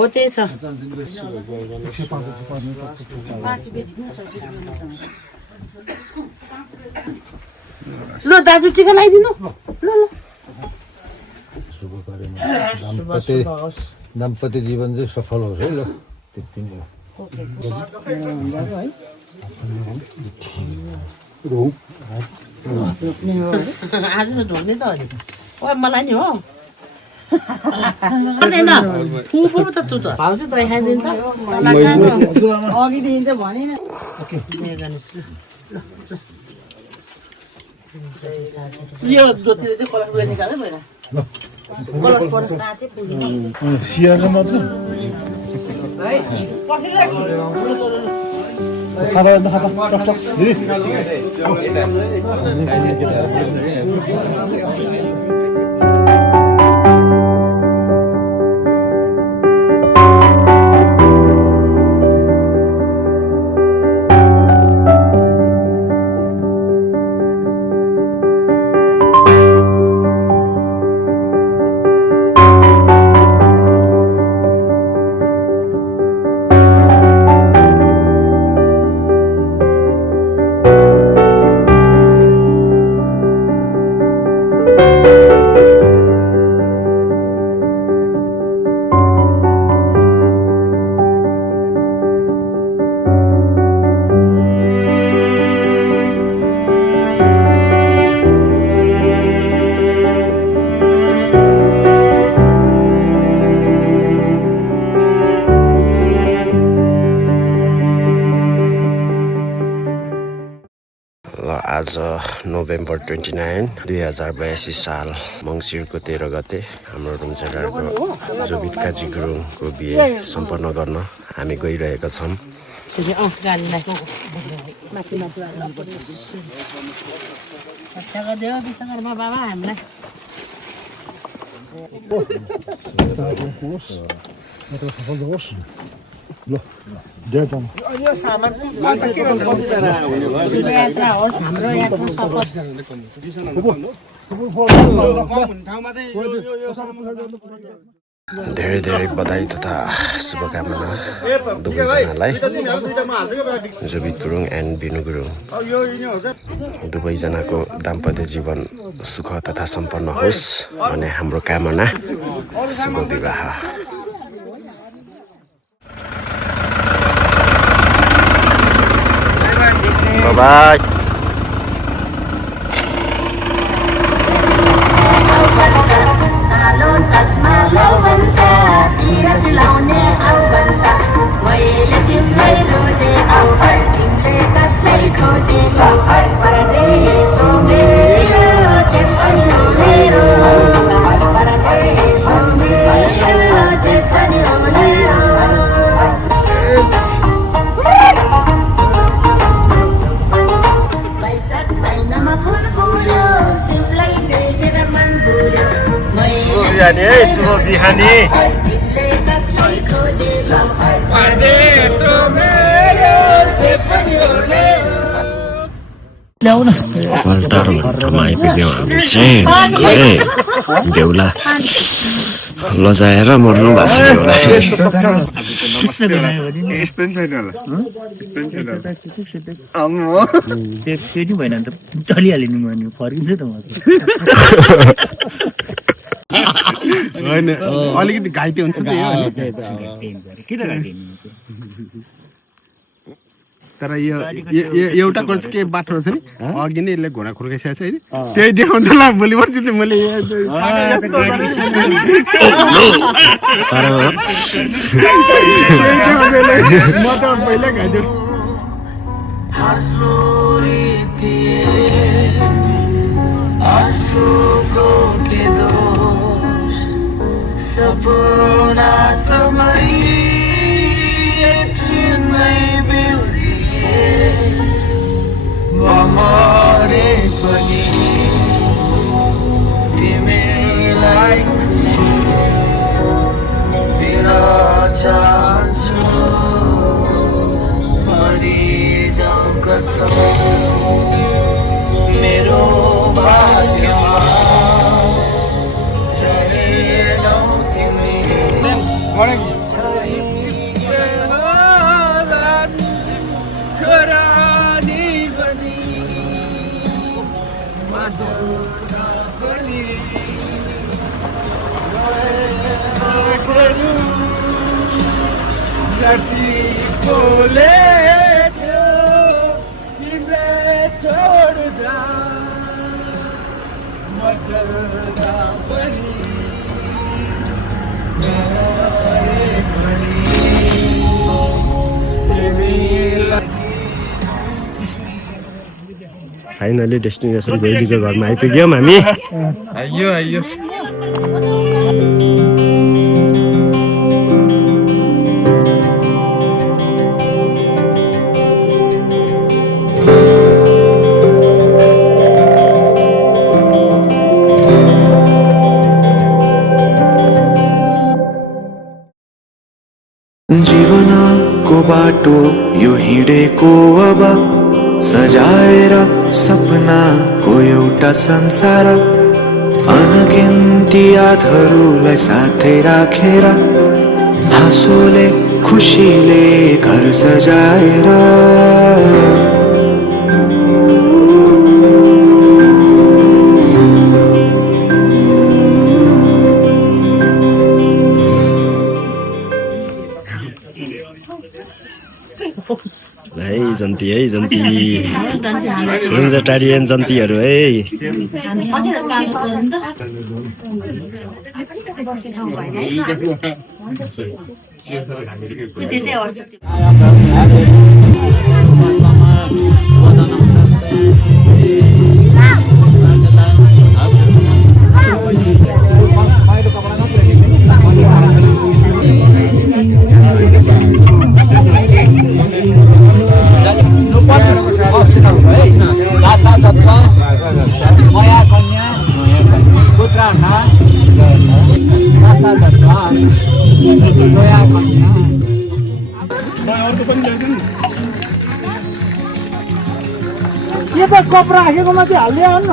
हो त्यही छ ल दाजु टिका लगाइदिनु ल ल दाम्पत्य जीवन चाहिँ सफल होस् है ल त्यति नै आज ढोल्ने त अहिले ओ मलाई नि हो खाँदैन फुफु त तँ त भाउजू दही खाइदिन्छ अघिदेखि चाहिँ भनेन यो जोतिर चाहिँ कलर गएर निकाल्यो मैले सियार मात्र आज नोभेम्बर 29 2082 साल मङ्सिरको 13 गते हाम्रो रुम्चेडारको जोबित काजी गुरुङको बिहे सम्पन्न गर्न हामी गइरहेका छौँ। यो सामान यात्रा होस् हाम्रो यात्रा सफल धेरै धेरै बधाई तथा शुभकामना दुवैजनालाई जोबित गुरुङ एन्ड बिनु गुरुङ दुवैजनाको दाम्पत्य जीवन सुख तथा सम्पन्न होस् भन्ने हाम्रो कामना। शुभ विवाह। Bye-bye. Sumo bihani. Waltar घरमा आइपुग्यो हामी चाहिँ गए बेहुला लजाएर मर्नु भएको छ बेहुला। यस्तो नि छैन होला फेरि भएन त टलिहाल्यो नि म फर्किन्छु त म होइन अलिकति घाइते हुन्छ तर यो एउटा कुरा चाहिँ के बाटो छ नि अघि नै यसले घोडा खुर्काइसकेको छ होइन त्यही देखाउँछ ल भोलि पर्सि चाहिँ मैले म त पहिला घाइते सपना समय एकछिनमै बिउजिए मरे पनि तिमीलाई दिन चाहन्छु मरिजाऊ कसम मेरो भाग्यमा रहेनौ तिमी फाइनली डेस्टिनेसन बेलीको घरमा आइपुग्यौँ हामी आइयो जीवनको बाटो यो हिँडेको अब सजाएर सपनाको एउटा संसार अनगिन्ती यादहरूलाई साथै राखेर हाँसोले खुसीले घर सजाएर है जन्ती रुन्जटारियन जन्तीहरू है यो त कप राखेको माथि हाल्दै आउनु न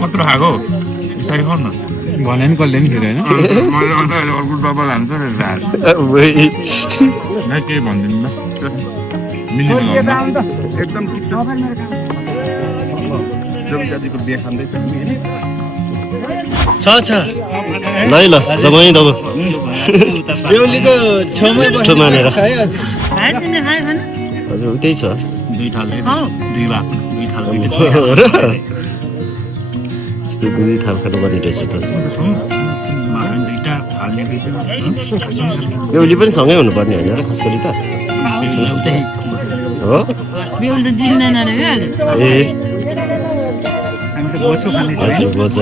कत्रो खाएको यसरी खाऊ न भने नि कसले पनि फेरि होइन अर्को डबल हान्छ नि केही भन्दिनँ ल एकदम जातिको बिहा खाँदैछ छ ल ल समय दब बेहुलीको छेउमै बस्नु मानेर छ है अझै हजुर उतै छ दुई थाल दुई भाग दुई थाल यस्तो दुई थाल खानु पर्ने रहेछ त दुईटा हाल्ने बेहुली पनि सँगै हुनुपर्ने होइन र खास गरी त हो बेहुली त दिँदैन रे ए बोसो खाने हजुर बोझ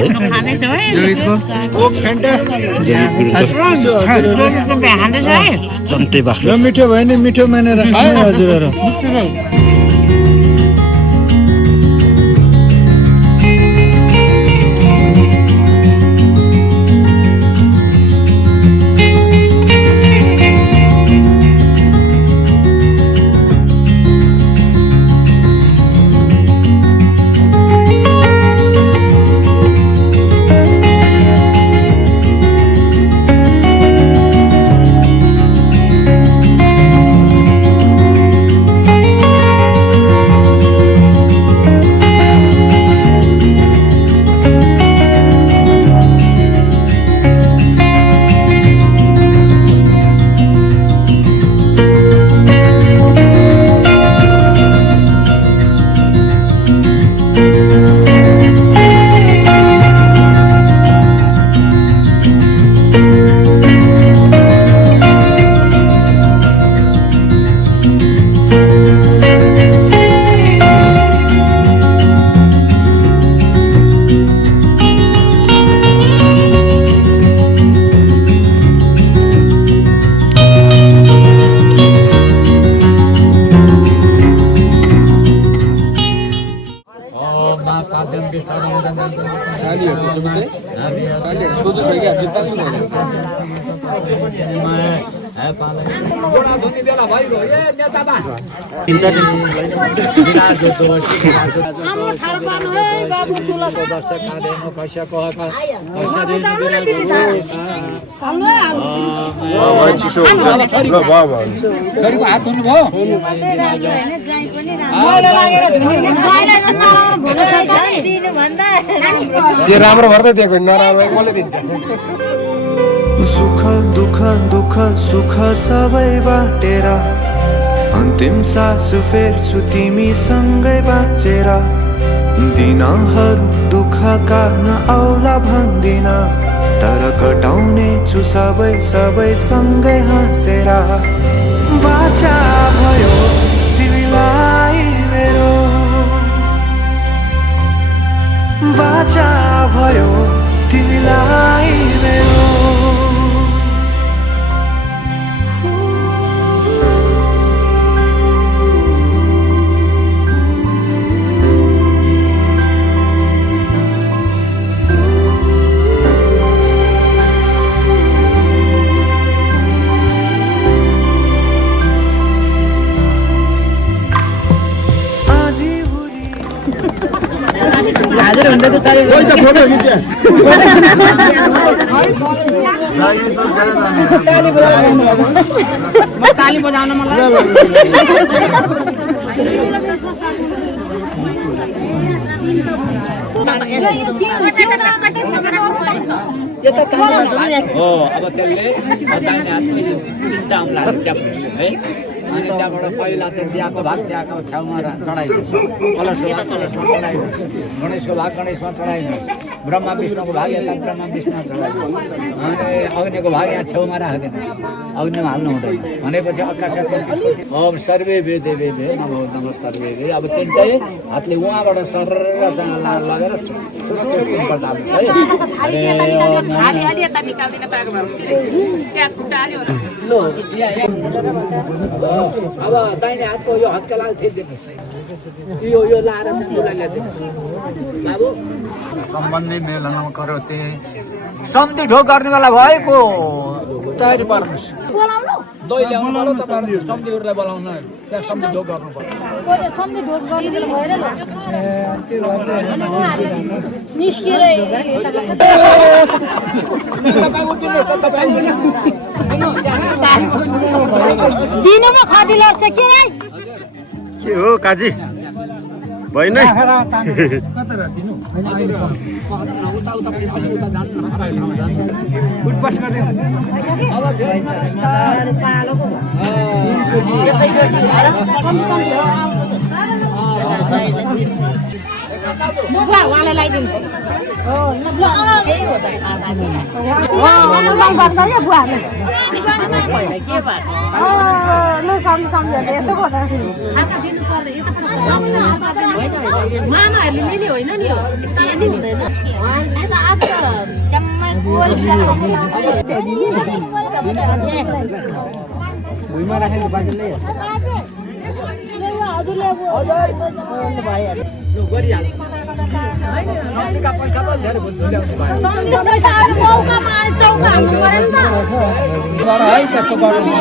है जन्ते बाख्रो मिठो भयो नि मिठो मानेर खाने हजुरहरु राम्रो भर्दै दिएको नराम्रो कसले दिन्छ सुख दुःख दुःख सुख सबै बाटेर अन्तिम सास फेर्छु तिमीसँगै बाँचेर दिनहरू दुःखका नआउला भन्दिन तर कटाउने छु सबै सँगै हाँसेर बाचा भयो तिमीलाई मेरो बाचा भयो तिमीलाई मेरो कोही त फोटो खिच्छ ताली बजाउन मलाई हो अब त्यसले दाहिने हातको यो तिनवटा औँलाहरू च्याप्नु है अनि त्यहाँबाट पहिला चाहिँ बिहाको भाग त्यहाँको छेउमा चढाइदिनुहोस् कलशको भाग कलशमा चढाइदिनुहोस् गणेशको भाग गणेशमा चढाइदिनुहोस् ब्रह्मा विष्णुको भाग यता ब्रह्मा विष्णुमा चढाइदिनुहोस् अनि अग्निको भाग यहाँ छेउमा राखिदिनुहोस् अग्निमा हाल्नु हुँदैन भनेपछि आकाश अब सर्वे वेदे वेदे नमो नम सर्वे वे अब तिनटै हातले उहाँबाट सर लगेर तुरन्त हाल्नुहोस् है लो अब दाहिने हातको यो हत्केलाले थिचिदिनुहोस् यो लाएर त्यसलाई ल्याइदिनुहोस् बाबु सम्बन्धी मेलनमा करोते सम्धि ढोक गर्ने बेला भएको तयारी पार्नुहोस् दही ल्याउनु पर्यो तपाईँहरू सम्धिहरूलाई बोलाउनु त्यहाँ सम्धि ढोक गर्नु पर्यो दिनमा खदी लड्छ के हो काजी भएन उहाँलाई लगाइदिन्छु मामाहरूले मिल्यो होइन नि भुइँमा राखेको बाजेले पैसा पनि धेरै ल्याउने भयो है त्यस्तो गर्नु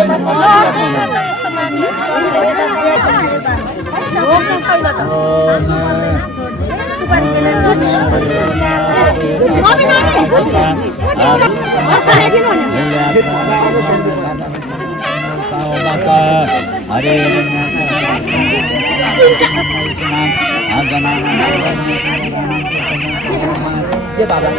हरे के बाबा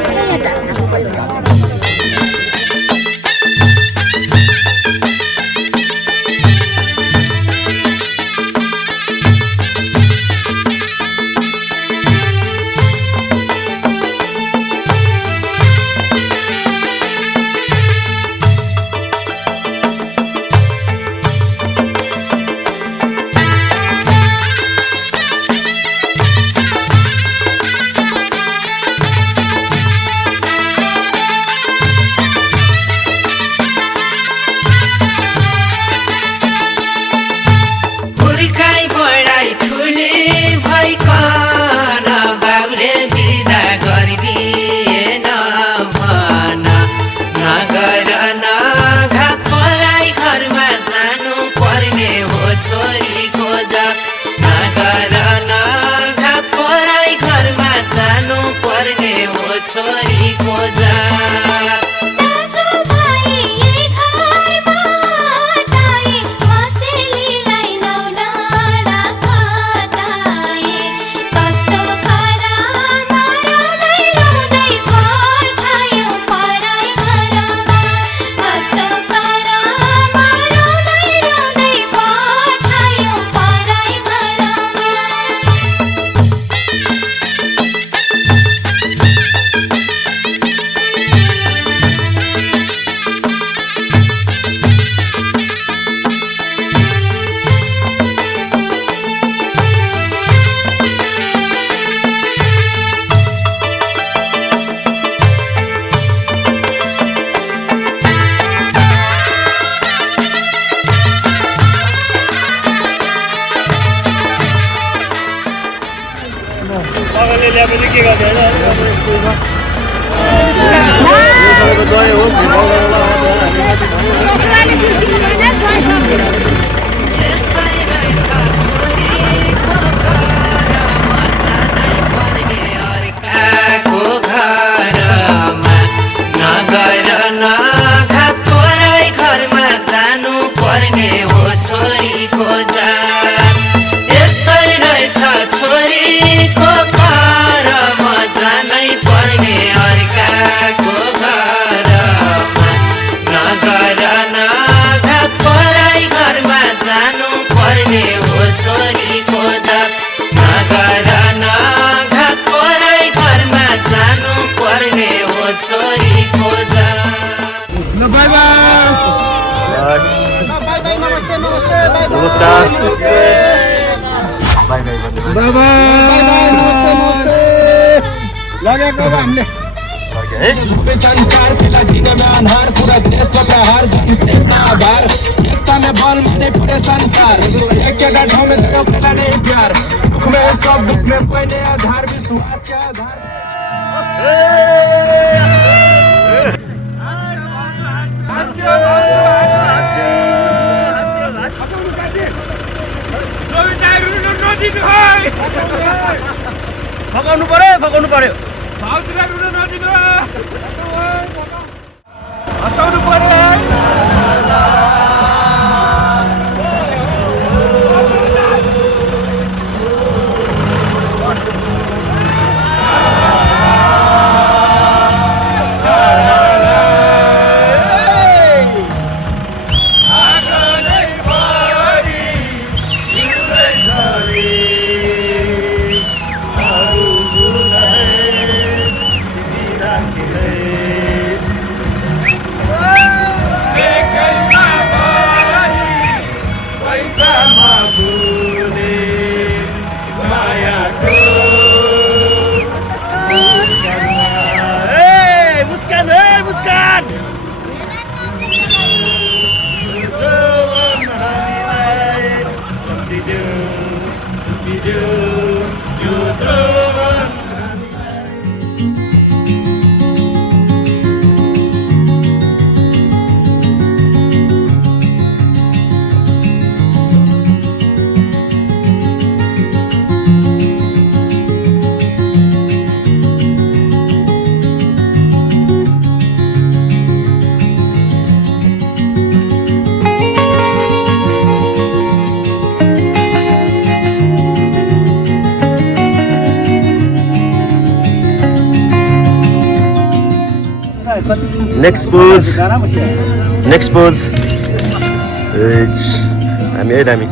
नमस्कार लगेको अब हामीले संसार खेला दिन में आधार पूरा देश को प्रहार जनता आभार एकता में बल माने पूरे संसार एक के गांठों में तो खेला नहीं प्यार दुख में सब दुख में कोई नहीं आधार विश्वास के आधार फकाउनु पर्यो हँसाउनु पर्यो Next pose. It's Dami.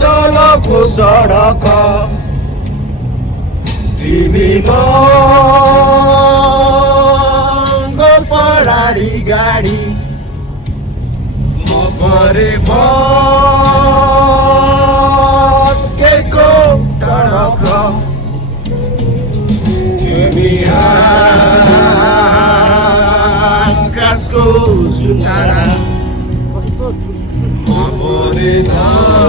तलको सडक तिमी महँगो पराडी गाडी म परे भत्केको टडक तिमी आकाशको सुन्तारा म परे धरतीको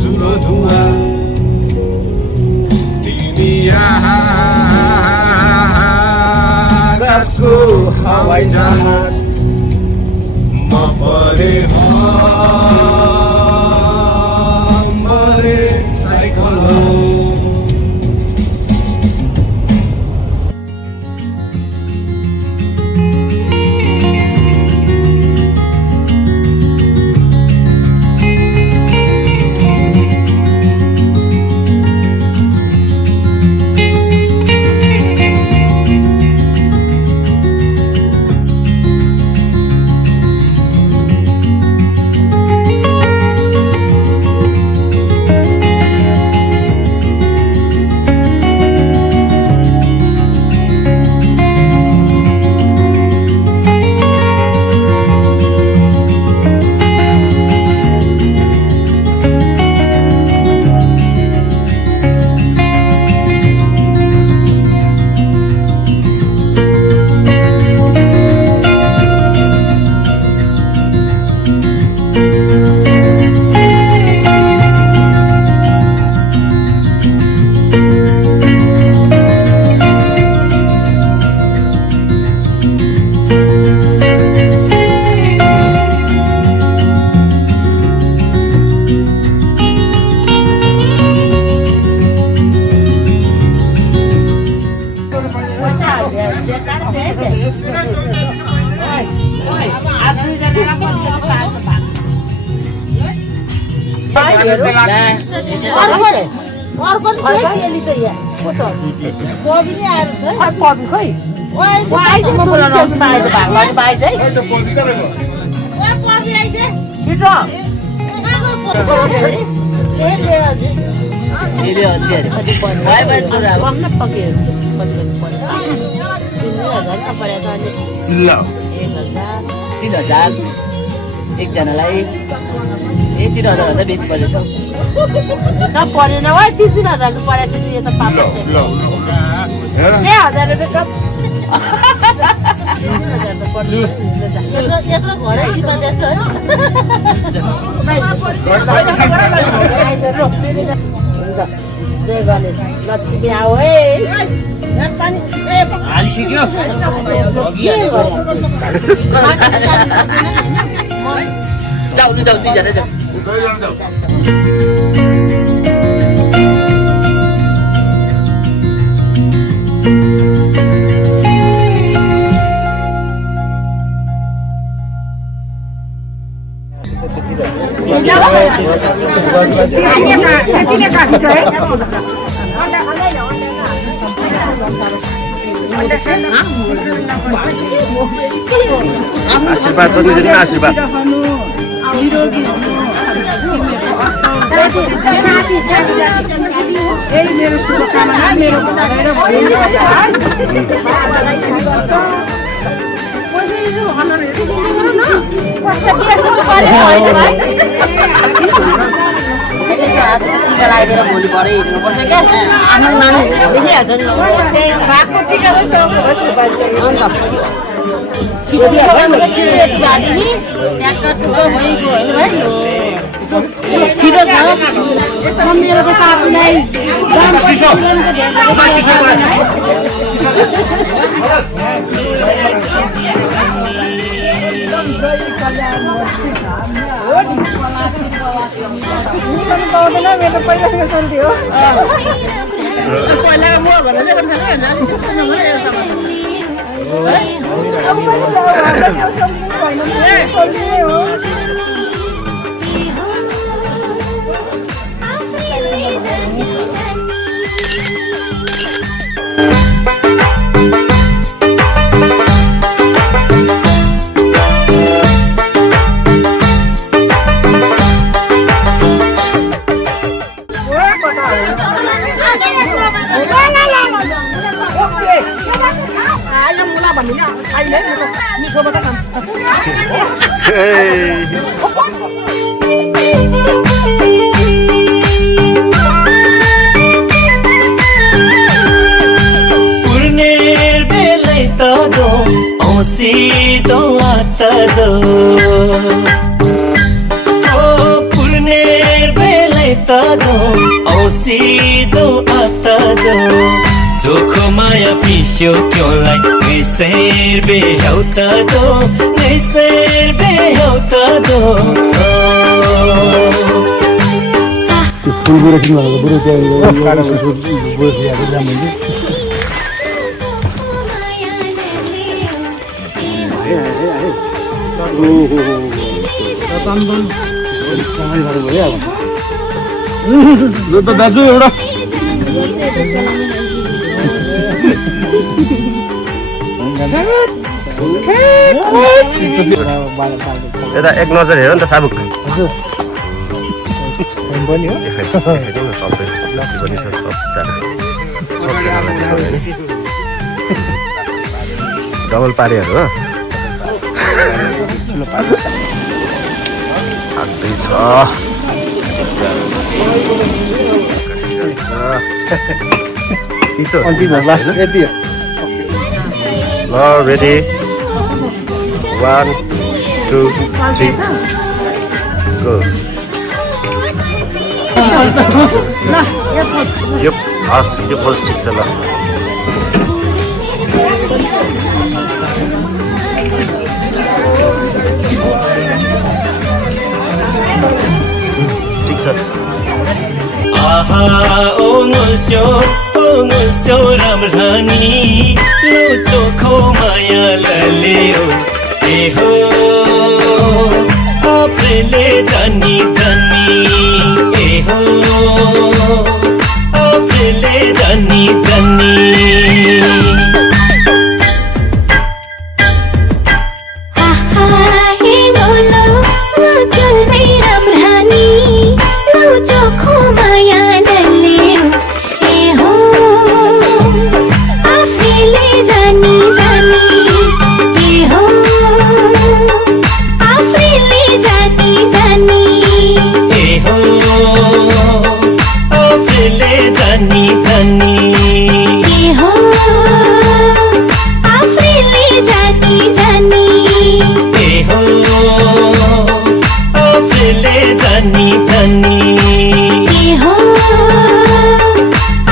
धुलो धुवा तिमी आकाशको हवाई जहाज म परे मरे साइकल हो मिल्यो अझै बाई बाई छोरा अब बस्न पक्यो 3,000 परेको अनि ल 3,000 एकजनालाई 3,000 भन्दा बेसी परेछ परेन है 3,000 त परेको थियो यो त पाप हेर 1000 रुपियाँ यत्रो घरै जिम्मेदार छ जय गणेश लक्ष्मी आऊ है हालिसक्यो जाऊ जाऊ दुईजना जाऊ आशीर्वाद गर्नु दिनु आशीर्वाद मेरो शुभकामना मेरो भएर लगाइदिएर भोलि परे हिँड्नुपर्छ क्या आफ्नो नानी देखिहाल्छ नि छिटो छ मेरो त साथीलाई Purner belai todo, osido atado. Oh, purner belai todo, osido atado. Joko maya pisyo kyolai, naiser behautado, naiser behautado. फुल बुरो किन भनेको बुरो चाहिँ बुरो ल्याएको जाम ल त दाजु एउटा यता एक नजर हेर नि त साबुक पनि हो देखाइदिनु न सबै जति पनि छ सबजनालाई देखाउने नि डबल पारेहरू हो लाग्दैछ ल रेडी 1 2 3 गो यो हस् यो पोस्ट ठिक छ ल ठिक छ आहा ओंगल्स्यो राम्रानी लो चोखो माया लल्यो ए हो आफूले जानी जानी ए हो आफूले जानी जानी चोखो माया लल्ले जानी ए हो आफूले जानी जानी ए हो आफूले जानी जानी ए हो आफूले जानी जानी ए हो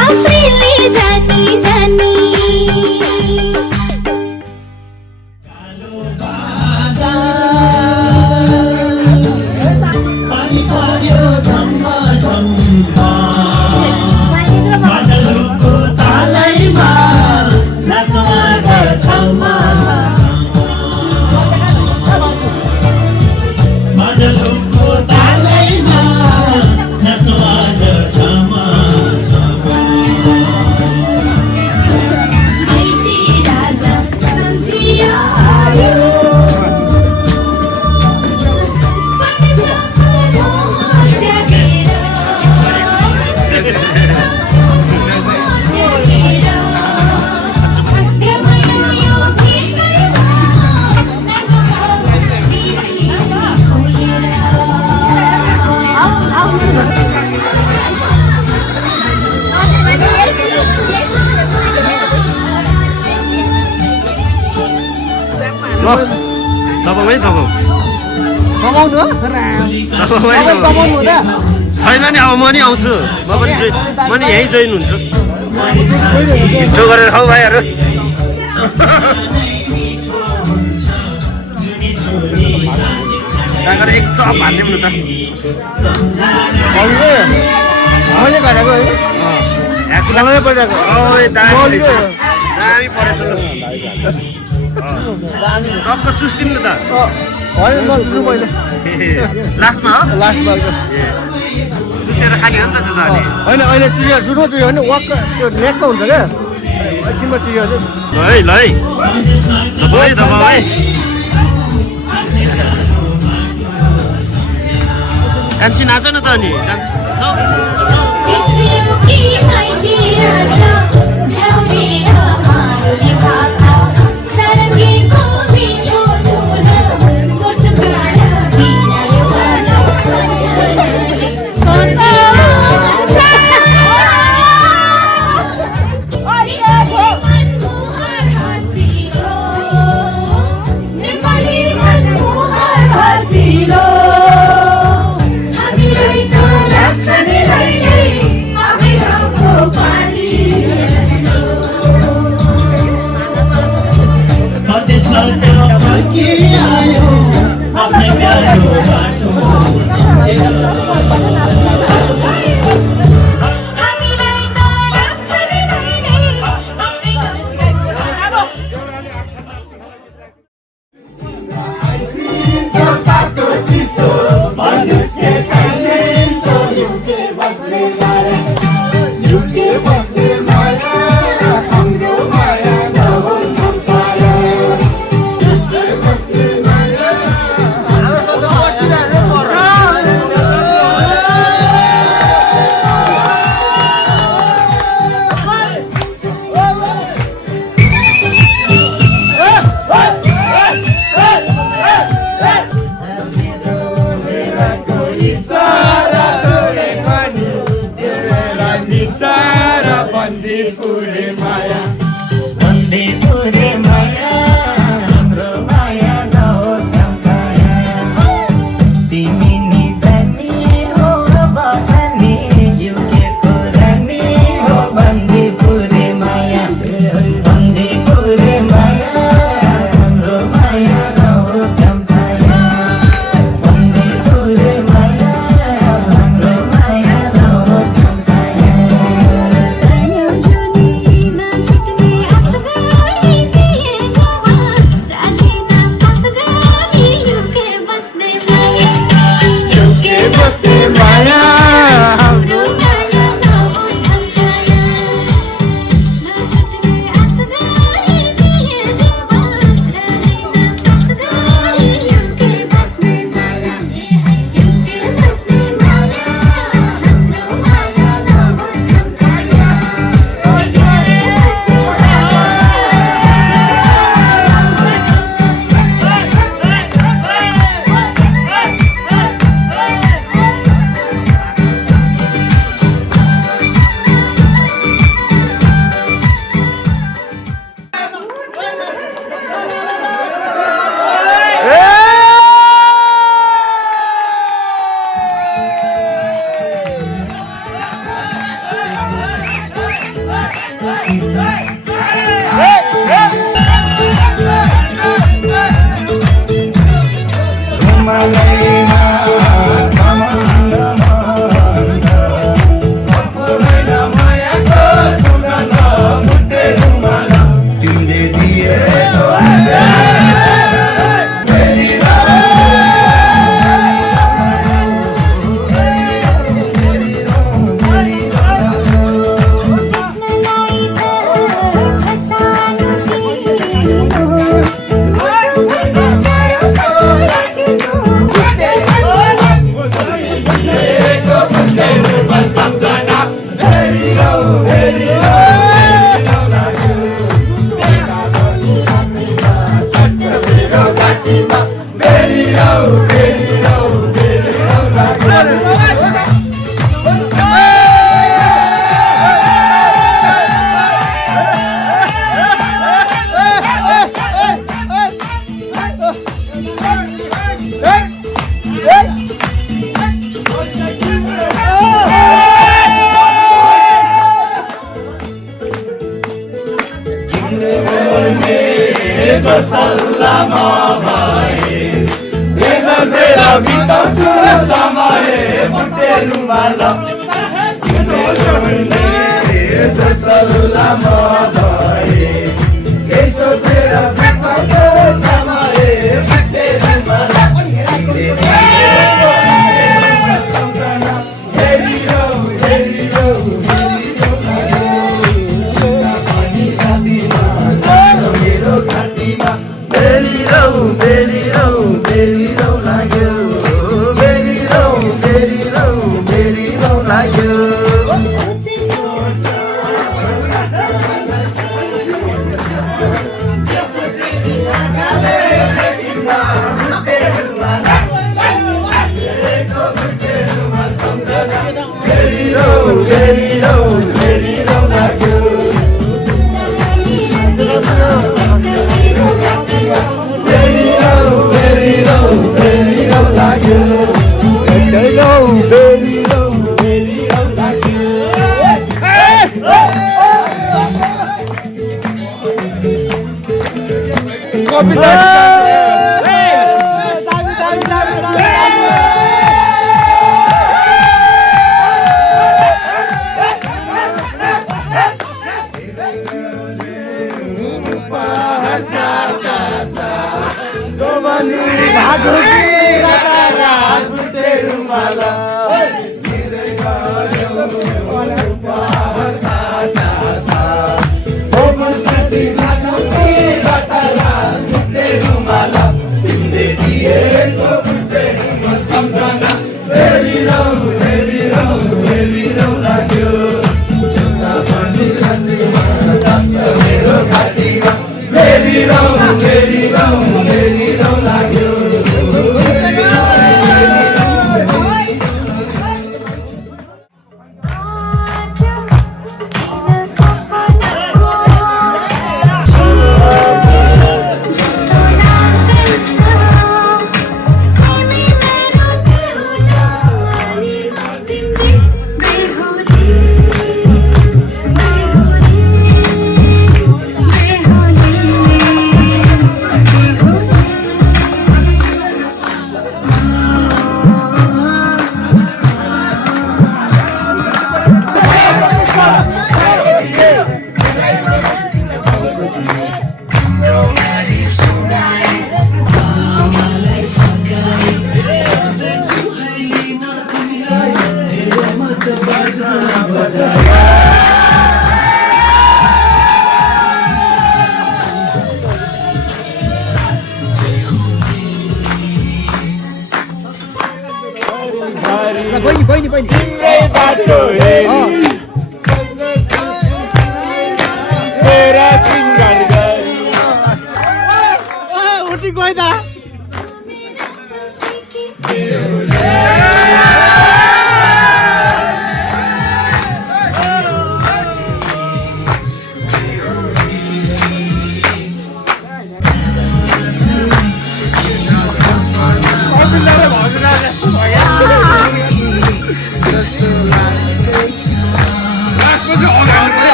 आफूले जानी जानी छैन नि अब म नि आउँछु म नि यहीँ जोइन हुन्छु हिजो गरेर खाऊ भाइहरू त्यहाँ एक चप हालिदिउँ न त मैले गरेको है दामी परेछ टक्क चुस्दिउँ न त होइन नसुरु मैले लास्टमा हो लास्टमा चुसेर खाने हो नि त त्यो त अनि होइन अहिले चिया सुरु चियो भने वाक्क त्यो नेकमा हुन्छ क्या एकछिनमा चिया ल है ल है दबाई कान्छी नाच न त अनि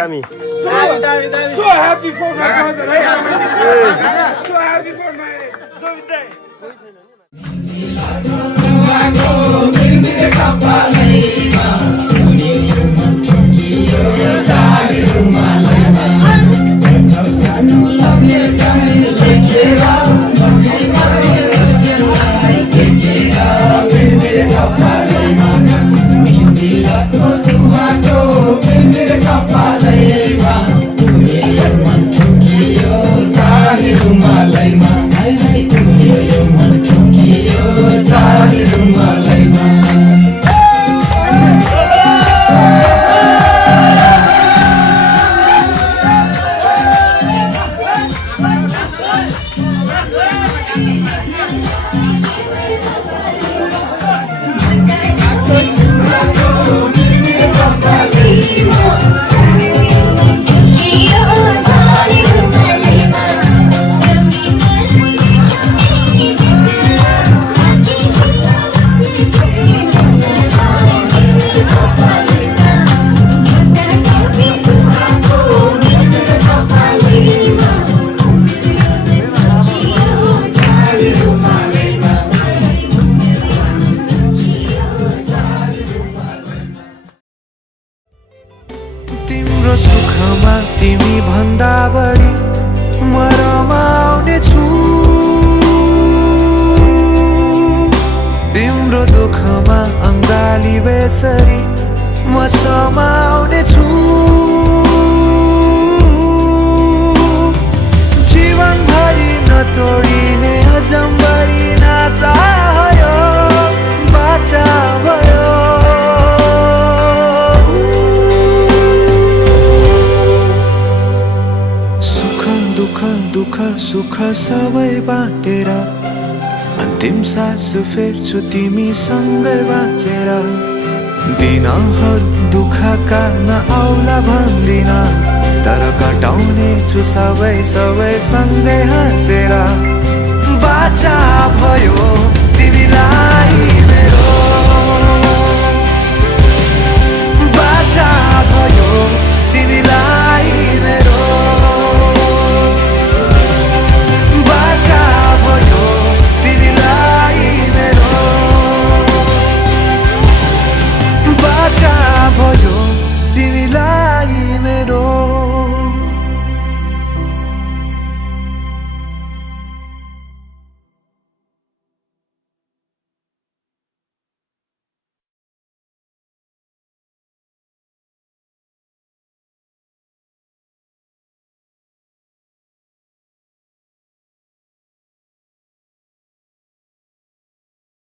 दामी So happy for my brother. So happy for my birthday. दुःखमा तिमी भन्दा बढी म रमाउने छु तिम्रो दुःखमा अङ्गाली बेसरी म समाउने छु जीवनभरि नतोडिने अजम्बरी नाता भयो बाचा भयो सुख दुःख दुःख सुख सबै बाँडेर अन्तिम सास फेर्छु तिमीसँगै बाँचेर दिनहरू दुःखका नआउला भन्दिन तर कटाउने छु सबै सँगै हाँसेर बाचा भयो तिमीलाई